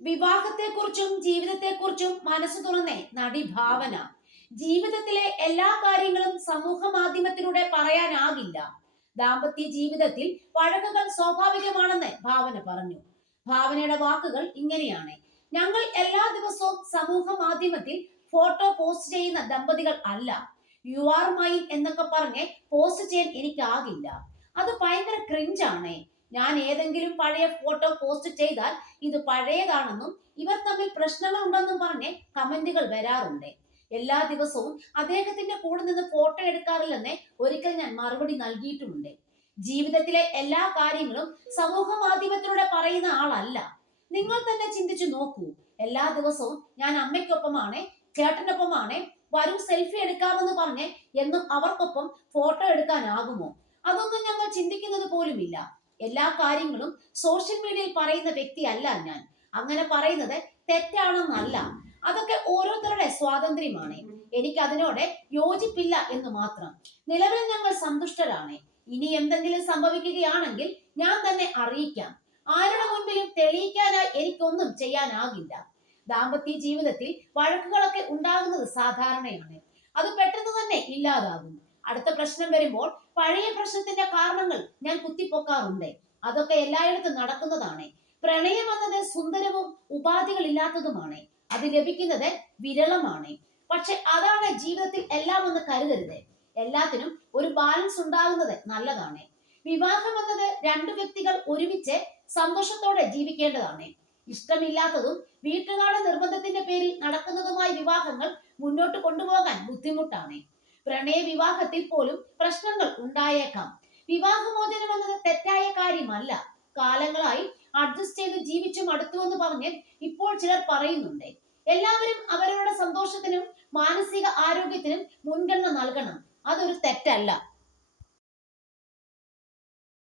വിവാഹത്തെക്കുറിച്ചും ജീവിതത്തെക്കുറിച്ചും മനസ്സ് തുറന്നേ നടി ഭാവന. ജീവിതത്തിലെ എല്ലാ കാര്യങ്ങളും സമൂഹ മാധ്യമത്തിലൂടെ പറയാനാകില്ല. ദാമ്പത്യ ജീവിതത്തിൽ വഴക്കുകൾ സ്വാഭാവികമാണെന്ന് ഭാവന പറഞ്ഞു. ഭാവനയുടെ വാക്കുകൾ ഇങ്ങനെയാണ്: ഞങ്ങൾ എല്ലാ ദിവസവും സമൂഹ മാധ്യമത്തിൽ ഫോട്ടോ പോസ്റ്റ് ചെയ്യുന്ന ദമ്പതികൾ അല്ല. യു ആർ മൈൻ എന്നൊക്കെ പറഞ്ഞ് പോസ്റ്റ് ചെയ്യാൻ എനിക്കാകില്ല. അത് ഭയങ്കര ക്രിഞ്ചാണ്. ഞാൻ ഏതെങ്കിലും പഴയ ഫോട്ടോ പോസ്റ്റ് ചെയ്താൽ ഇത് പഴയതാണെന്നും ഇവർ തമ്മിൽ പ്രശ്നങ്ങൾ ഉണ്ടെന്നും പറഞ്ഞ് കമന്റുകൾ വരാറുണ്ട്. എല്ലാ ദിവസവും അദ്ദേഹത്തിന്റെ കൂടെ നിന്ന് ഫോട്ടോ എടുക്കാറില്ലെന്ന് ഒരിക്കൽ ഞാൻ മറുപടി നൽകിയിട്ടുമുണ്ട്. ജീവിതത്തിലെ എല്ലാ കാര്യങ്ങളും സമൂഹ മാധ്യമത്തിലൂടെ പറയുന്ന ആളല്ല. നിങ്ങൾ തന്നെ ചിന്തിച്ചു നോക്കൂ. എല്ലാ ദിവസവും ഞാൻ അമ്മയ്ക്കൊപ്പമാണ്, ചേട്ടനൊപ്പമാണ്, വരും സെൽഫി എടുക്കാമെന്ന് പറഞ്ഞ് എന്നും അവർക്കൊപ്പം ഫോട്ടോ എടുക്കാനാകുമോ? അതൊന്നും ഞങ്ങൾ ചിന്തിക്കുന്നത് പോലുമില്ല. എല്ലാ കാര്യങ്ങളും സോഷ്യൽ മീഡിയയിൽ പറയുന്ന വ്യക്തിയല്ല ഞാൻ. അങ്ങനെ പറയുന്നത് തെറ്റാണെന്നല്ല, അതൊക്കെ ഓരോരുത്തരുടെ സ്വാതന്ത്ര്യമാണ്. എനിക്ക് അതിനോട് യോജിപ്പില്ല എന്ന് മാത്രം. നിലവിൽ ഞങ്ങൾ സന്തുഷ്ടരാണ്. ഇനി എന്തെങ്കിലും സംഭവിക്കുകയാണെങ്കിൽ ഞാൻ തന്നെ അറിയിക്കാം. ആരുടെ മുൻപിലും തെളിയിക്കാനായി എനിക്കൊന്നും ചെയ്യാനാകില്ല. ദാമ്പത്യ ജീവിതത്തിൽ വഴക്കുകളൊക്കെ ഉണ്ടാകുന്നത് സാധാരണയാണ്. അത് പെട്ടെന്ന് തന്നെ ഇല്ലാതാകും. അടുത്ത പ്രശ്നം വരുമ്പോൾ പഴയ പ്രശ്നത്തിന്റെ കാരണങ്ങൾ ഞാൻ കുത്തിപ്പൊക്കാറുണ്ട്. അതൊക്കെ എല്ലായിടത്തും നടക്കുന്നതാണ്. പ്രണയം എന്നത് സുന്ദരവും ഉപാധികളില്ലാത്തതുമാണ്. അത് ലഭിക്കുന്നത് വിരളമാണ്. പക്ഷെ അതാണ് ജീവിതത്തിൽ എല്ലാം എന്ന് കരുതരുത്. എല്ലാത്തിനും ഒരു ബാലൻസ് ഉണ്ടാകുന്നത് നല്ലതാണ്. വിവാഹം എന്നത് രണ്ടു വ്യക്തികൾ ഒരുമിച്ച് സന്തോഷത്തോടെ ജീവിക്കേണ്ടതാണ്. ഇഷ്ടമില്ലാത്തതും വീട്ടുകാരുടെ നിർബന്ധത്തിന്റെ പേരിൽ നടക്കുന്നതുമായ വിവാഹങ്ങൾ മുന്നോട്ട് കൊണ്ടുപോകാൻ ബുദ്ധിമുട്ടാണ്. പ്രണയ വിവാഹത്തിൽ പോലും പ്രശ്നങ്ങൾ ഉണ്ടായേക്കാം. വിവാഹമോചനം എന്നത് തെറ്റായ കാര്യമല്ല. കാലങ്ങളായി അഡ്ജസ്റ്റ് ചെയ്ത് ജീവിച്ചു മടുത്തുവെന്ന് പറഞ്ഞ് ഇപ്പോൾ ചിലർ പറയുന്നുണ്ട്. എല്ലാവരും അവരവരുടെ സന്തോഷത്തിനും മാനസിക ആരോഗ്യത്തിനും മുൻഗണന നൽകണം. അതൊരു തെറ്റല്ല.